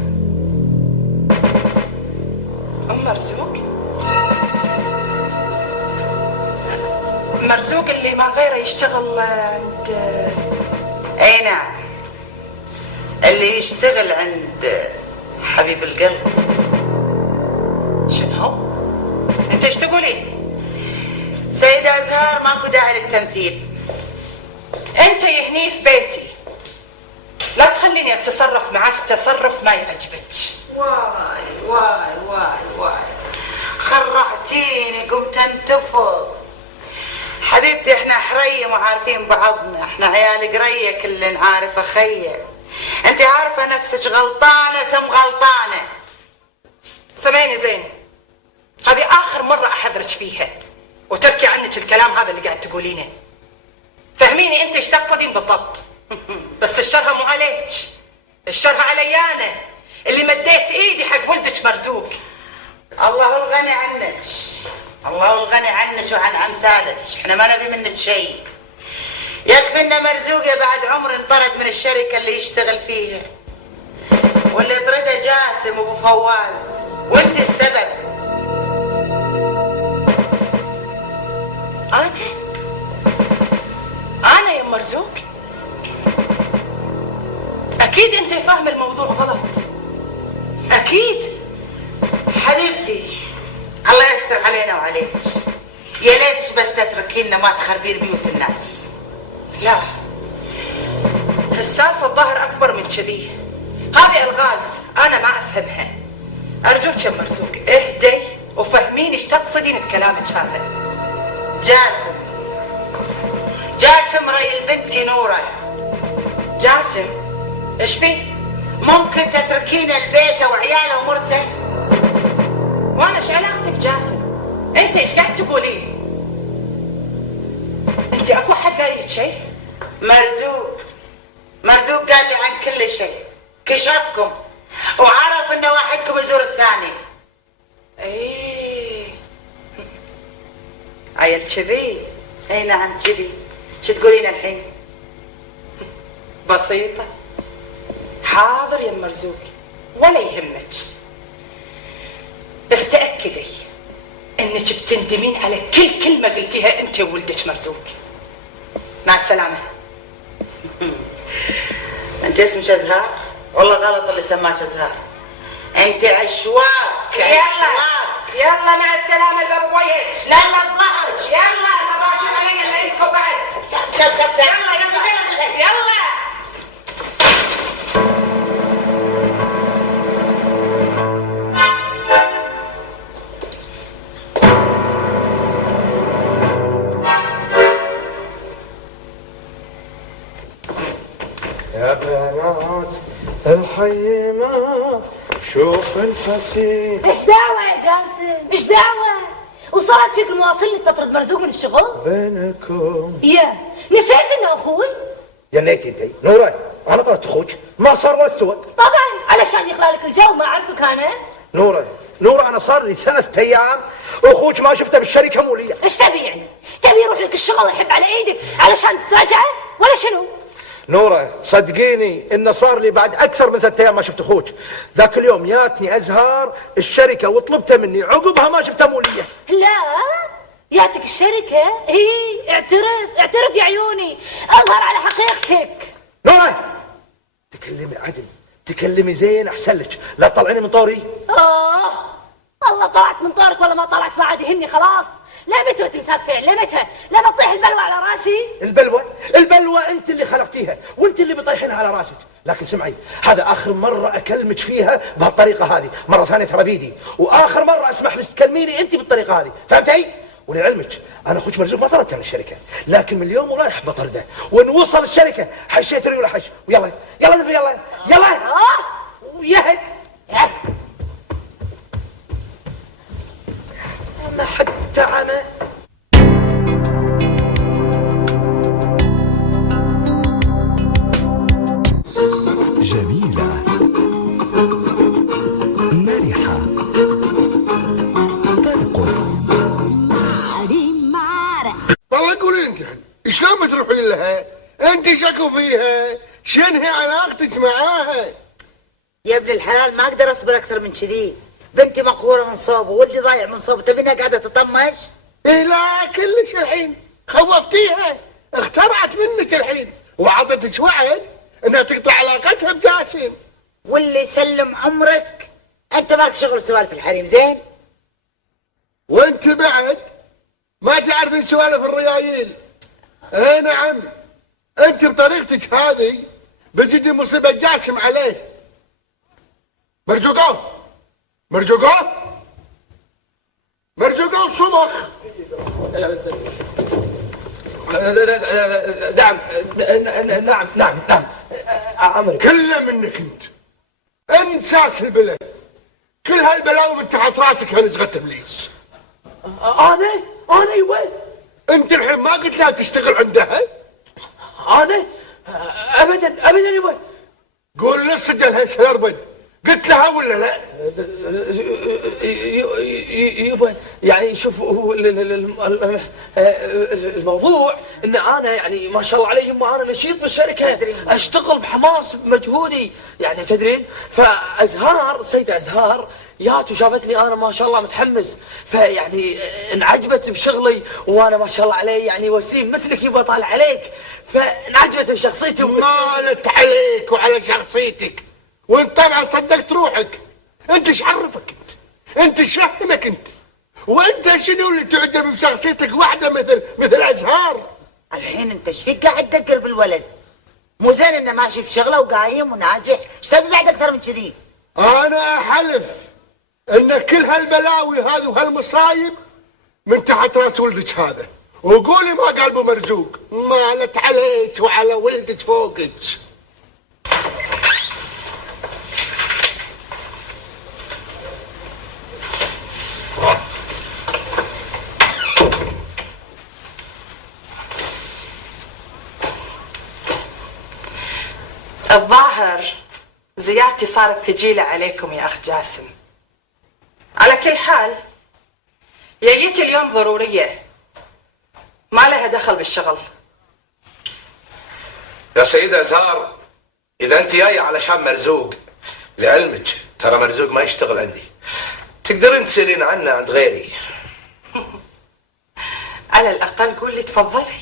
ام مرزوق؟ مرزوق اللي ما غيره يشتغل عند. اي نعم، اللي يشتغل عند حبيب القلب. شنو؟ انت ايش تقولين؟ سيدة ازهار ماكو داعي للتمثيل. انت يهني في بيتي، لا تخليني اتصرف معاك تصرف ما يعجبك. واي واي واي واي، خرعتيني قمت انتفض. حبيبتي احنا حريم وعارفين بعضنا، احنا عيال قريه كلن عارفه خيه. انت عارفه نفسك غلطانه ثم غلطانه. سمعيني زين، هذه اخر مره احذرك فيها وتركي عنك الكلام هذا اللي قاعد تقولينه. فهميني انت ايش تقصدين بالضبط. بس الشرها مو عليك، الشرها علي انا اللي مديت ايدي حق ولدك مرزوق. الله الغني عنك، الله الغني عنك وعن امثالك، احنا ما نبي منك شيء. يكفي ان مرزوقه بعد عمر انطرد من الشركه اللي يشتغل فيها، واللي طرده جاسم وابو فواز، وانت السبب. انا يا مرزوق؟ اكيد انت فاهم الموضوع غلط، اكيد. حبيبتي الله يستر علينا وعليك، يا ليتش بس تتركينا ما تخربين بيوت الناس. لا، السالفه الظاهر اكبر من كذي، هذه الغاز انا ما افهمها. ارجوك يا مرزوق اهدي وفهميني ايش تقصدين بكلامك هذا. جاسم ري البنتي نوره. جاسم؟ ايش فيه؟ ممكن تتركين البيت وعياله ومرته؟ وانا ايش علاقتي بجاسم؟ انت ايش قاعد تقولين؟ انت اكو حد قال لك شيء؟ مرزوق قال لي عن كل شيء، كشفكم وعرف ان واحدكم يزور الثاني. ايه عيل كذي. اي نعم كذي. شو تقولين الحين؟ بسيطة. حاضر يا مرزوق ولا يهمك، بس تأكدي انك بتندمين على كل كلمة قلتيها انت وولدك مرزوق. مع السلامة. انت اسمك ازهار؟ والله غلط اللي سماك ازهار، انت اشواك. يلا مع السلامة الباب ويهك. لا ما اطلعش. يلا ما باجي علي الا انتوا بعد. شوف يلا. يا بنات الحيمة شوف الحسين. ايش دعوة يا جاسم؟ ايش دعوة؟ وصارت فيك المواصل اللي تطرد مرزوق من الشغل؟ بينكم يا نسيت انه اخوي؟ يا ليتي انتي نورة، انا طردت اخوك ما صار ولا استوى. طبعا علشان يخلى لك الجو، ما اعرفك انا. نورة انا صار لي 3 ايام واخوك ما شفته بالشركة مولية. ايش تبي يعني؟ تبي يروح لك الشغل يحب على ايدك علشان تراجعه ولا شنو؟ نورة صدقيني انه صار لي بعد اكثر من 3 ايام ما شفت اخوك. ذاك اليوم ياتني ازهار الشركة وطلبته مني، عقبها ما شفته مولية. لا ياتك الشركة؟ ايه اعترف يا عيوني، اظهر على حقيقتك. نورة تكلمي عدل، تكلمي زين احسن لك، لا تطلعيني من طوري. الله طلعت من طورك ولا ما طلعت ما عاد يهمني خلاص. لا متى وتمساك فعل، لا متى، لا بتطيح البلوى على راسي. البلوى انت اللي خلقتيها وانت اللي بطيحينها على راسك. لكن سمعي، هذا اخر مرة اكلمك فيها بهالطريقة هذه، مرة ثانية ترى بيدي، واخر مرة اسمح لك تكلميني انت بالطريقة هذه، فهمتي؟ ولعلمك انا اخوك مرزوق ما طردته من الشركة، لكن من اليوم ورايح بطرده، وان وصل الشركة حشيت ريول حش، ويلا يلا نفري يلا يهد. وانت شكو فيها شنهي علاقتك معاها؟ يا ابن الحلال ما اقدر اصبر اكثر من كذي. بنتي مقهوره من صوبه، ولدي ضايع من صوبه، تبينها قاعده تطمش؟ إيه لا كلش الحين خوفتيها، اخترعت منك الحين وعطتك وعد انها تقطع علاقتها بجاسم. واللي يسلم عمرك انت مالك شغل سوالف الحريم، زين؟ وانت بعد ما تعرفين سوالف الريايل. اي نعم، انت بطريقتك هذه بتجي مصيبه جاسم عليه. مرزوقه مرزوقه مرزوقه صمخ. نعم عمري. كله منك انت ساس البلد، كل هالبلاوي من تحت راسك هنزغه ابليس. انا وين؟ انت الحين ما قلت لها تشتغل عندها؟ انا ابدا يبا. قول لي سجلها سلربن، قلت لها ولا لا؟ يبا يعني شوف هو الموضوع ان انا يعني ما شاء الله علي يما انا نشيط بالشركه، اشتغل بحماس بمجهودي يعني تدرين. فازهار سيدة ازهار جات وشافتني انا ما شاء الله متحمس، فيعني انعجبت بشغلي وانا ما شاء الله علي يعني وسيم مثلك يبا طالع عليك، فانعجبت بشخصيتي مالت عليك وعلى شخصيتك، وانت طبعا صدقت روحك. انت ايش عرفك انت ايش فهمك انت؟ وانت شنو اللي تعجب بشخصيتك واحده مثل ازهار؟ الحين انت ايش فيك قاعد تدقر بالولد؟ مو زين انه ماشي في شغله وقايم وناجح، ايش تبي بعد اكثر من كذي؟ انا احلف ان كل هالبلاوي هذه وهالمصايب من تحت راس ولدك هذا، وقولي ما قلبه مرزوق. مالت عليك وعلى ولدك فوقك. الظاهر زيارتي صارت ثقيلة عليكم يا أخ جاسم. على كل حال جيتي اليوم ضرورية ما لها دخل بالشغل. يا سيدة أزهار، إذا أنت جاية علشان مرزوق، لعلمك ترى مرزوق ما يشتغل عندي، تقدرين تسألين عنه عند غيري. على الأقل قول لي تفضلي.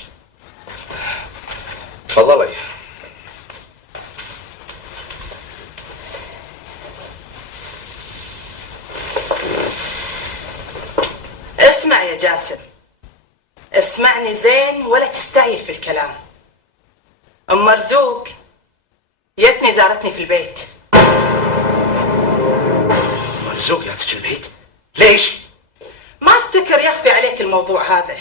تفضلي. اسمع يا جاسم، اسمعني زين ولا تستعير في الكلام. أم مرزوق جتني زارتني في البيت. مرزوق جاتك البيت؟ ليش؟ ما افتكر يخفي عليك الموضوع هذا،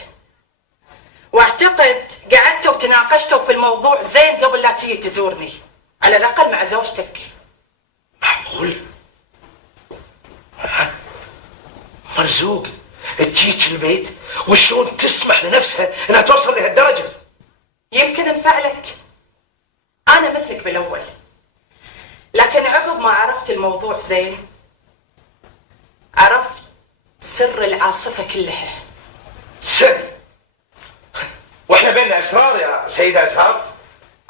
واعتقد قعدتوا وتناقشتوا في الموضوع زين قبل لا تيجي تزورني، على الأقل مع زوجتك. معقول؟ مرزوق تجيك البيت وشلون تسمح لنفسها انها توصل لهالدرجه؟ يمكن انفعلت، انا مثلك بالاول، لكن عقب ما عرفت الموضوع زين عرفت سر العاصفه كلها. سر؟ واحنا بيننا اسرار يا سيدة أزهار؟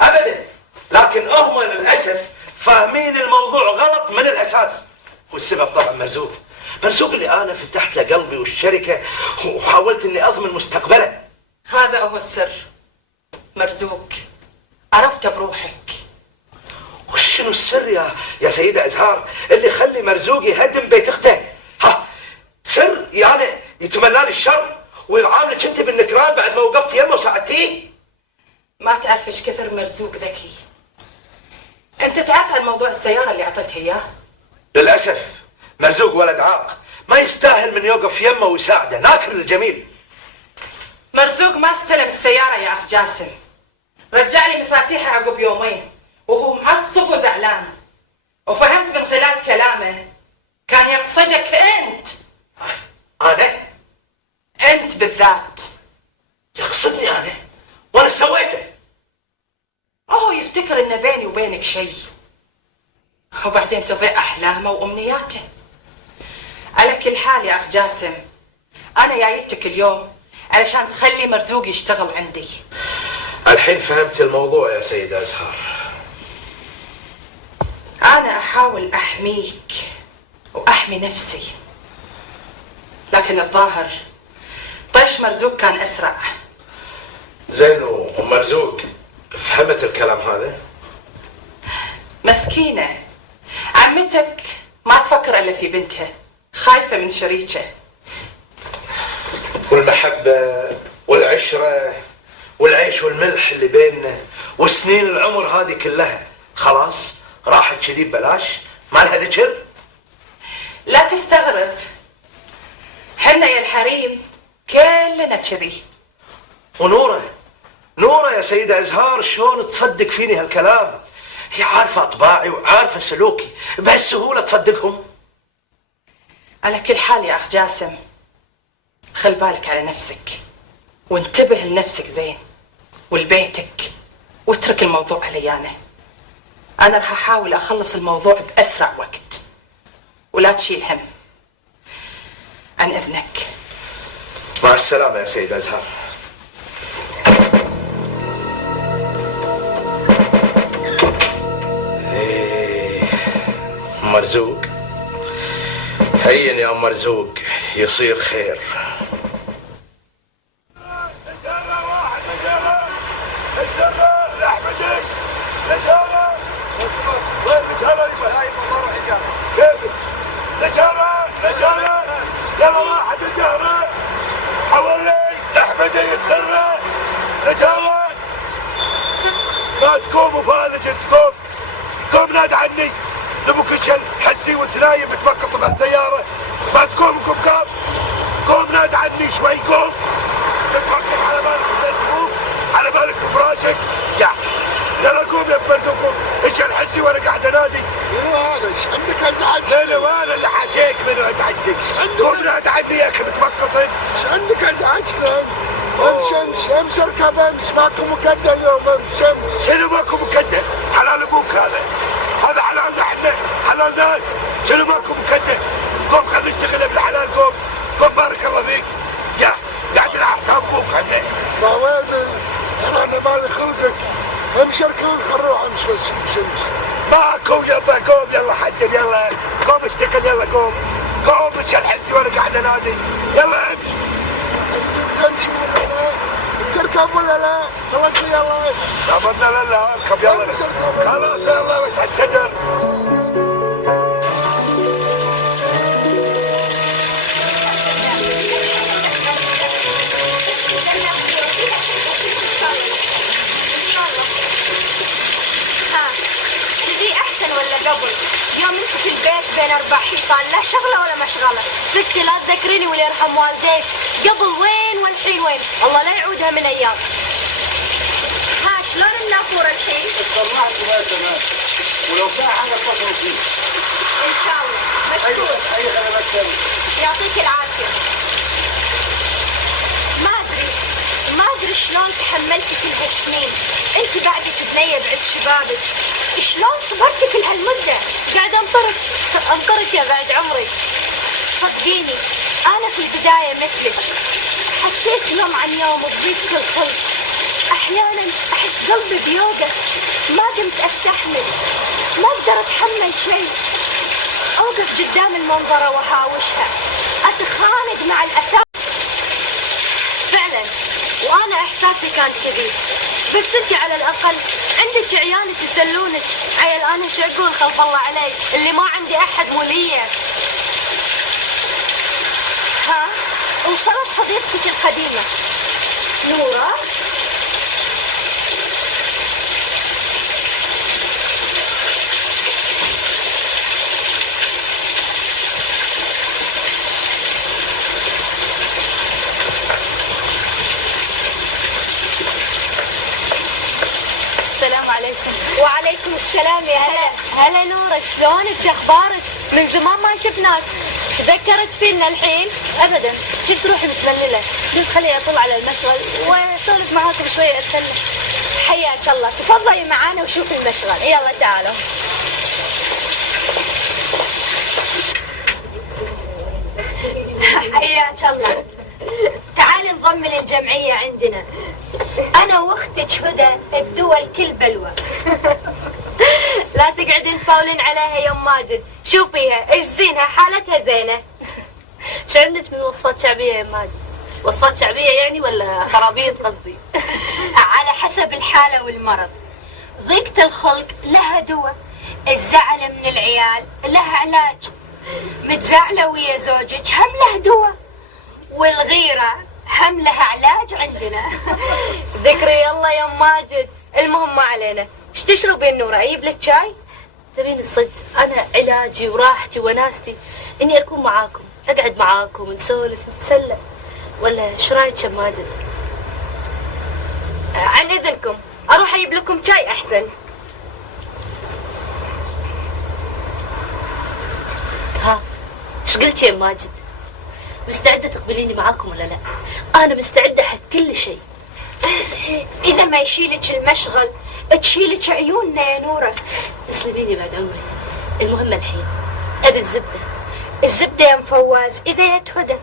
ابدا، لكن هم للاسف فاهمين الموضوع غلط من الاساس، والسبب طبعا مرزوق اللي انا فتحت له قلبي والشركه وحاولت اني اضمن مستقبله. هذا هو السر. مرزوق عرفته بروحك. وشنو السر يا سيدة أزهار اللي يخلي مرزوق يهدم بيت اخته؟ ها، سر يعني يتمنى لي الشر ويعاملك انت بالنكران بعد ما وقفت يمه وساعدتيه؟ ما تعرف ايش كثر مرزوق ذكي. انت تعرف عن موضوع السياره اللي اعطيتها اياه؟ للاسف مرزوق ولد عاق، ما يستاهل من يوقف يمه ويساعده، ناكر للجميل. مرزوق ما استلم السياره يا اخ جاسم، رجع لي مفاتيحها عقب يومين وهو معصب وزعلان، وفهمت من خلال كلامه كان يقصدك انت. انا؟ انت بالذات. يقصدني انا؟ وانا سويته؟ هو يفتكر ان بيني وبينك شيء، وبعدين تضيع احلامه وامنياته. على كل حال يا اخ جاسم، انا جايتك اليوم علشان تخلي مرزوق يشتغل عندي. الحين فهمت الموضوع يا سيدة أزهار. أنا أحاول أحميك وأحمي نفسي، لكن الظاهر طيش مرزوق كان أسرع. زين وأم مرزوق فهمت الكلام هذا؟ مسكينة عمتك ما تفكر إلا في بنتها، خايفة من شريكه. والمحبة والعشرة والعيش والملح اللي بيننا وسنين العمر هذه كلها خلاص راحت كذي ببلاش، ما لها ذكر. لا تستغرب، حنا يا الحريم كلنا كذي. ونورة يا سيدة أزهار شلون تصدق فيني هالكلام؟ هي عارفة أطباعي وعارفة سلوكي، بهالسهولة تصدقهم؟ على كل حال يا أخ جاسم، خل بالك على نفسك وانتبه لنفسك زين ولبيتك، واترك الموضوع علي أنا راح أحاول أخلص الموضوع بأسرع وقت، ولا تشيل هم. عن إذنك. مع السلامة يا سيدة أزهار. مرزوق هين يا مرزوق يصير خير. يلا واحد الجهرة حولي احمد يسره رجاله ما تقوموا فالج قوم ناد عني نبوك الشل حسي وانت نايم بتبقط بهالسيارة ما تقوم قوم ناد عني شوي قوم بتفكر على بالك بالفوق على بالك بفراشك يلا قوم يا بمرزوق قوم الشل حسي وانا قاعد انادي. منو هذا؟ ايش عندك ازعجتني؟ منو انا اللي حاجيك منو ازعجتك؟ قوم ناد عني يا اخي بتبقط انت. ايش عندك ازعجتني انت؟ امس اركب امس ماكو مكدة اليوم امس. شنو ماكو مكدة؟ حلال ابوك هذا حلالنا احنا حلال ناس. شنو ماكو مكدة؟ قوم خلينا نشتغل بالحلال قوم بارك الله فيك يا قاعد على حساب ابوك احنا. ما وين انا مالي خلقك امس اركب خل نروح امس بس امس. ماكو يابا قوم يلا حدد يلا قوم اشتغل يلا قوم اتشل حسي وانا قاعد انادي يلا امشي. انت تمشي ولا لا؟ تركب ولا لا؟ خلصني يلا. لا لا اركب يلا بس خلاص يلا بس على الصدر. كذي احسن ولا قبل؟ يوم انت في البيت بين اربع حيطان لا شغله ولا مشغله. ستي لا تذكريني ولا يرحم والديك. قبل وين والحين وين؟ الله لا يعودها من ايام. ها شلون النافوره الحين؟ طلعت ما تمام ولو ساعه انا اتصل فيك ان شاء الله. مشكور. اي خدمات ثانيه. يعطيك العافيه. ما ادري شلون تحملتي كل هالسنين. انت بعدك بنيه بعد شبابك. شلون صبرتي كل هالمده؟ قاعده انطرك يا بعد عمري. صدقيني انا في البدايه مثلك حسيت يوم عن يوم بضيق في الخلق. احيانا احس قلبي بيوقف ما دمت استحمل ما اقدر اتحمل شيء. اوقف قدام المنظره واهاوشها اتخانق مع الاثار. فعلا وانا احساسي كان كذي. بس انت على الاقل عندك عيالك يسلونك. عيال انا شو اقول خلف الله علي اللي ما عندي احد موليه. ها وصلت صديقتك القديمه نوره. السلام عليكم. وعليكم السلام يا هلا نورة شلونك اخبارك؟ من زمان ما شفناك. تذكرت فينا الحين؟ ابدا شفت روحي متملله قلت خليني اطلع على المشغل واسولف معاكم شويه اتسلى. حياك الله تفضلي معانا وشوفي المشغل. يلا تعالوا. حياك الله. تعالي نضمن الجمعيه عندنا. انا واختك هدى الدول كل بلوى. لا تقعدين تفاولين عليها يا ام ماجد، شوفيها ايش زينها، حالتها زينه. شو عندك من وصفات شعبيه يا ماجد؟ وصفات شعبيه يعني ولا خرابيط قصدي؟ على حسب الحاله والمرض. ضيقة الخلق لها دواء، الزعل من العيال لها علاج، متزعلة ويا زوجك هم له دواء، والغيرة هم لها علاج عندنا. ذكري الله يا ام ماجد. المهم ما علينا، ايش تشربين نورة؟ اجيب لك شاي؟ تبين الصدق انا علاجي وراحتي وناستي اني اكون معاكم، اقعد معاكم نسولف نتسلى، ولا ايش رايك يا ماجد؟ عن اذنكم اروح اجيب لكم شاي احسن. ها ايش قلت يا ماجد؟ مستعدة تقبليني معاكم ولا لا؟ انا مستعدة حق كل شيء. اذا ما يشيلك المشغل تشيلك عيوننا يا نورة. تسلميني بعد عمري. المهم الحين ابي الزبدة. الزبدة يا مفواز اذا يا هدى.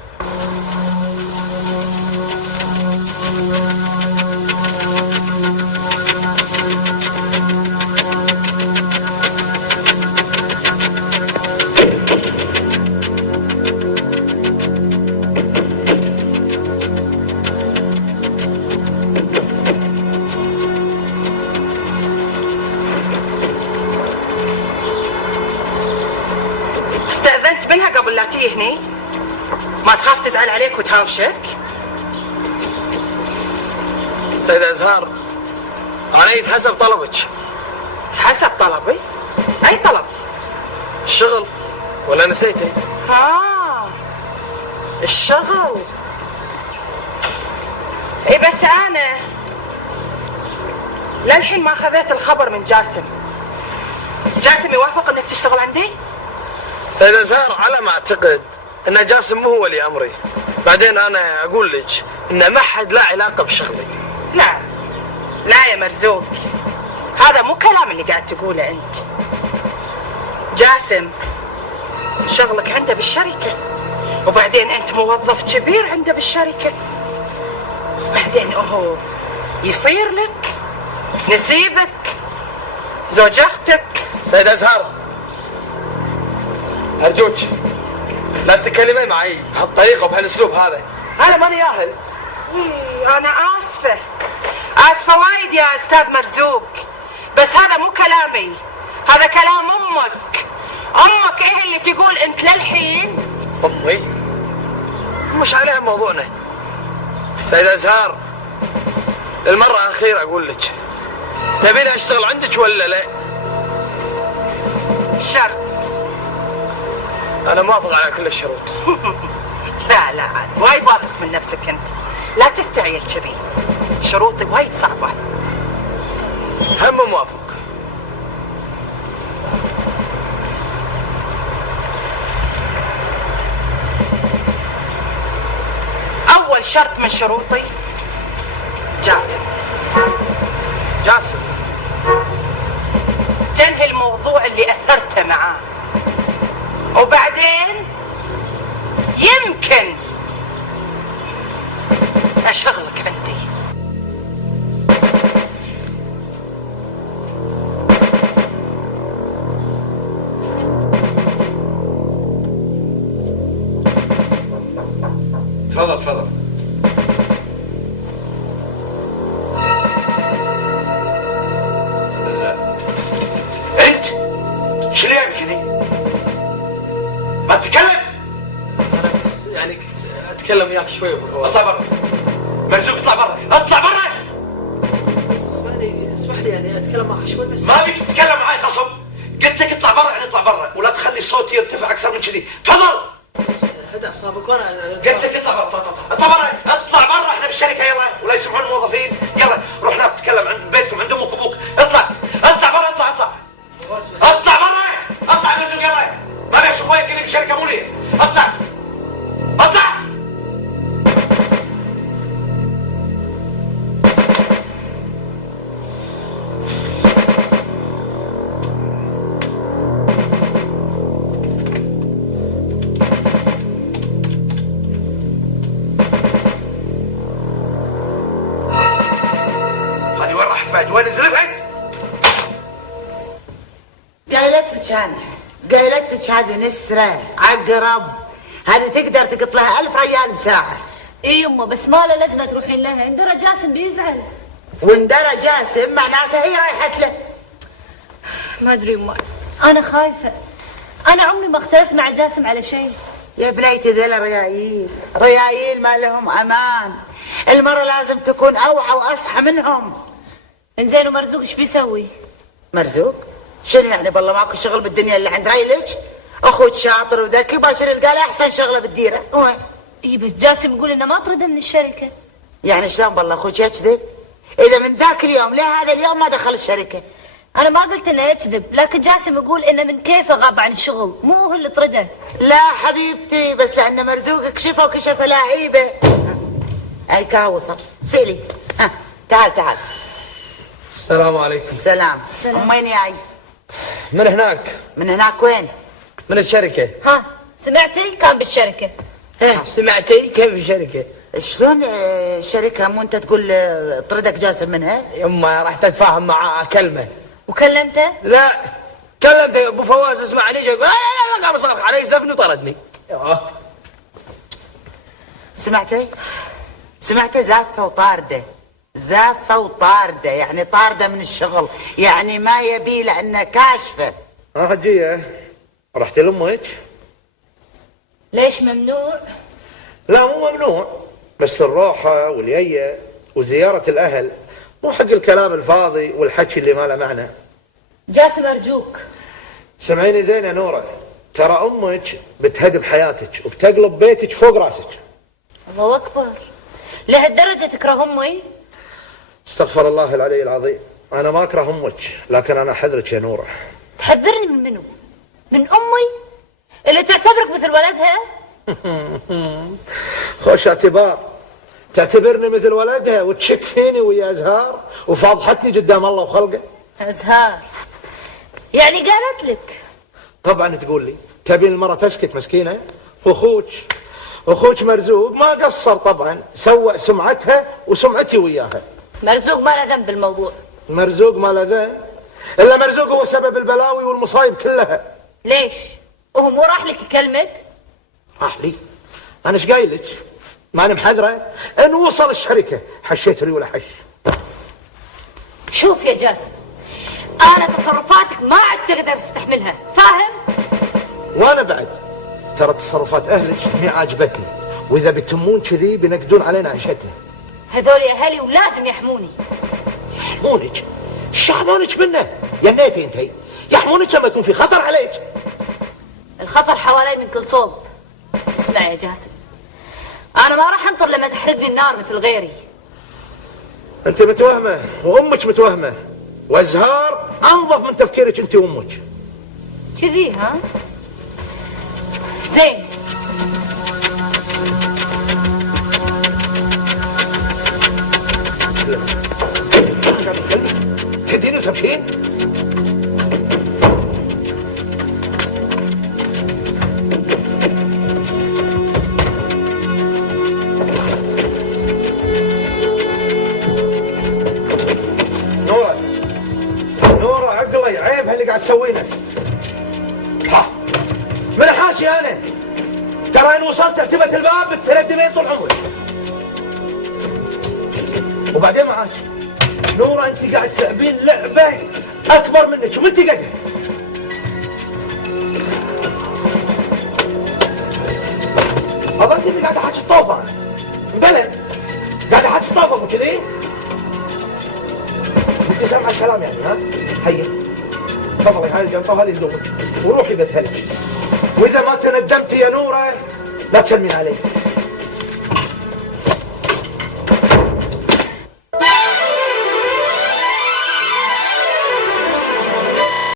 استأذنت منها قبل لا تيجي هني؟ ما تخاف تزعل عليك وتهاوشك؟ سيدة أزهار، أنا جيت حسب طلبك. حسب طلبي؟ أي طلب؟ الشغل ولا نسيتي؟ الشغل. اي بس أنا للحين ما خذيت الخبر من جاسم. جاسم يوافق انك تشتغل عندي؟ سيدة أزهار، على ما أعتقد أن جاسم مو هو اللي أمري. بعدين أنا أقول لك إن ما حد له علاقة بشغلي. لا يا مرزوق، هذا مو كلام اللي قاعد تقوله أنت. جاسم شغلك عنده بالشركة، وبعدين أنت موظف كبير عنده بالشركة، بعدين هو يصير لك نسيبك زوج أختك. سيدة أزهار، أرجوك لا تتكلمين معي بهالطريقة وبهالأسلوب هذا. أنا ماني أهل. أنا آسفة وايد يا أستاذ مرزوق، بس هذا مو كلامي، هذا كلام أمك. أمك إيه اللي تقول أنت للحين؟ أمي؟ مش عليها موضوعنا. سيدة أزهار، للمرة الأخيرة أقول لك، تبيني أشتغل عندك ولا لا؟ بشرط. أنا موافق على كل الشروط. لا عاد وايد واثق من نفسك أنت، لا تستعيل كذي، شروطي وايد صعبة. هم موافق. أول شرط من شروطي جاسم تنهي الموضوع اللي أثرته معاه، وبعدين يمكن أشغلك عندي. تفضل. انت شو اللي جايبك هنا؟ ما تتكلم؟ أنا بس يعني كنت أتكلم وياك شوي بخواف. اطلع برا. مرزوق اطلع برا. اسمح لي يعني أتكلم معك شوي بس. ما بيك تتكلم معي خصم. قلت لك اطلع برا، يعني اطلع برا، ولا تخلي صوتي يرتفع اكثر من كذي. تفضل. هدى أعصابك وأنا قلت لك اطلع برا، احنا بالشركه يلا، ولا يسمعون الموظفين. يلا روح هناك تتكلم عند بيتكم عند امك وابوك. اطلع برا. اطلع يا مرزوق يلا. ما بيش اخوياك اللي بالشركه مو لي. اطلع. هذه نسرة عقرب، هذه تقدر تقط لها 1000 ريال بساعة. اي يمه بس ما له لازمه تروحين لها، اندرى جاسم بيزعل. واندرى جاسم معناته هي رايحت له. ما ادري يمه، انا خايفه. انا عمري ما اختلفت مع جاسم على شيء. يا بنيتي ذيلا ريايل ما لهم امان، المرة لازم تكون اوعى واصحى منهم. انزين ومرزوق ايش بيسوي؟ مرزوق؟ شنو يعني بالله ماكو شغل بالدنيا اللي عند ريلك؟ اخوك شاطر وذكي باشر يلقى له احسن شغله بالديره. وين؟ اي بس جاسم يقول انه ما طرده من الشركه. يعني شلون بالله اخوك يكذب؟ اذا من ذاك اليوم لهذا اليوم ما دخل الشركه. انا ما قلت انه يكذب، لكن جاسم يقول انه من كيفه غاب عن الشغل، مو هو اللي طرده. لا حبيبتي، بس لان مرزوق كشفه وكشف لعيبه. اي كاوصل سيلي. ها تعال. السلام عليكم. السلام. من وين جاي؟ من هناك. من هناك وين؟ من الشركة. ها سمعتي؟ كان بالشركة. سمعتي كيف الشركة؟ شلون الشركة؟ مو انت تقول طردك جاسم منها؟ يما راح تتفاهم معاه كلمة. وكلمته؟ لا كلمته ابو فواز اسمعني يقول لا قام صرخ علي زفني وطردني. سمعتي زافة وطاردة يعني طاردة من الشغل، يعني ما يبي لأنه كاشفة. حجية رحت لأمك؟ ليش ممنوع؟ لا مو ممنوع، بس الروحة واليية وزيارة الأهل مو حق الكلام الفاضي والحكي اللي ما له معنى. جاسم أرجوك سمعيني زين يا نورة، ترى أمك بتهدم حياتك وبتقلب بيتك فوق راسك. الله أكبر، لهالدرجة تكره أمي؟ استغفر الله العلي العظيم، أنا ما أكره أمك، لكن أنا أحذرك يا نورة. تحذرني من منو؟ من أمي؟ اللي تعتبرك مثل ولدها؟ خوش اعتبار، تعتبرني مثل ولدها وتشك فيني ويا أزهار وفاضحتني قدام الله وخلقه. أزهار يعني قالت لك؟ طبعا تقول لي تبين المرة تسكت مسكينة؟ واخوك مرزوق ما قصر طبعا، سوى سمعتها وسمعتي وياها. مرزوق ما له ذنب بالموضوع. مرزوق ما له ذنب؟ الا مرزوق هو سبب البلاوي والمصايب كلها. ليش؟ وهو مو راح لك يكلمك؟ راح لي؟ انا ايش قايل لك؟ ماني محذره؟ ان وصل الشركه حشيت لي ولا حش. شوف يا جاسم، انا تصرفاتك ما عاد تقدر تستحملها، فاهم؟ وانا بعد ترى تصرفات اهلك ما عاجبتني، واذا بتمون كذي بينقدون علينا عيشتنا. هذول اهلي ولازم يحموني. يحمونك؟ ايش يحمونك منه؟ يا نيتي انتي، يحمونك لما يكون في خطر عليك. الخطر حوالي من كل صوب. اسمع يا جاسم، انا ما راح انطر لما تحرقني النار مثل غيري. انت متوهمه وامك متوهمه، وازهار انظف من تفكيرك انت وامك. كذي ها؟ زين. تهديني وتمشين؟ نورة عقلي عيب هاللي قاعد تسوينه. ها من حاشي انا، ترى ان وصلت اعتبت الباب بتردمين طول عمرك. وبعدين معاش نورة انت قاعد تلعبين لعبة اكبر منك وانت قدها. اظن انت قاعدة حاكي الطوفة. بلى قاعدة حاكي الطوفة مو كذي؟ انت سامع الكلام يعني ها؟ هيا تفضلي هاي الجنطة وهذه هدومك وروحي بيت هلك، واذا ما تندمتي يا نورة لا تسلمين علي.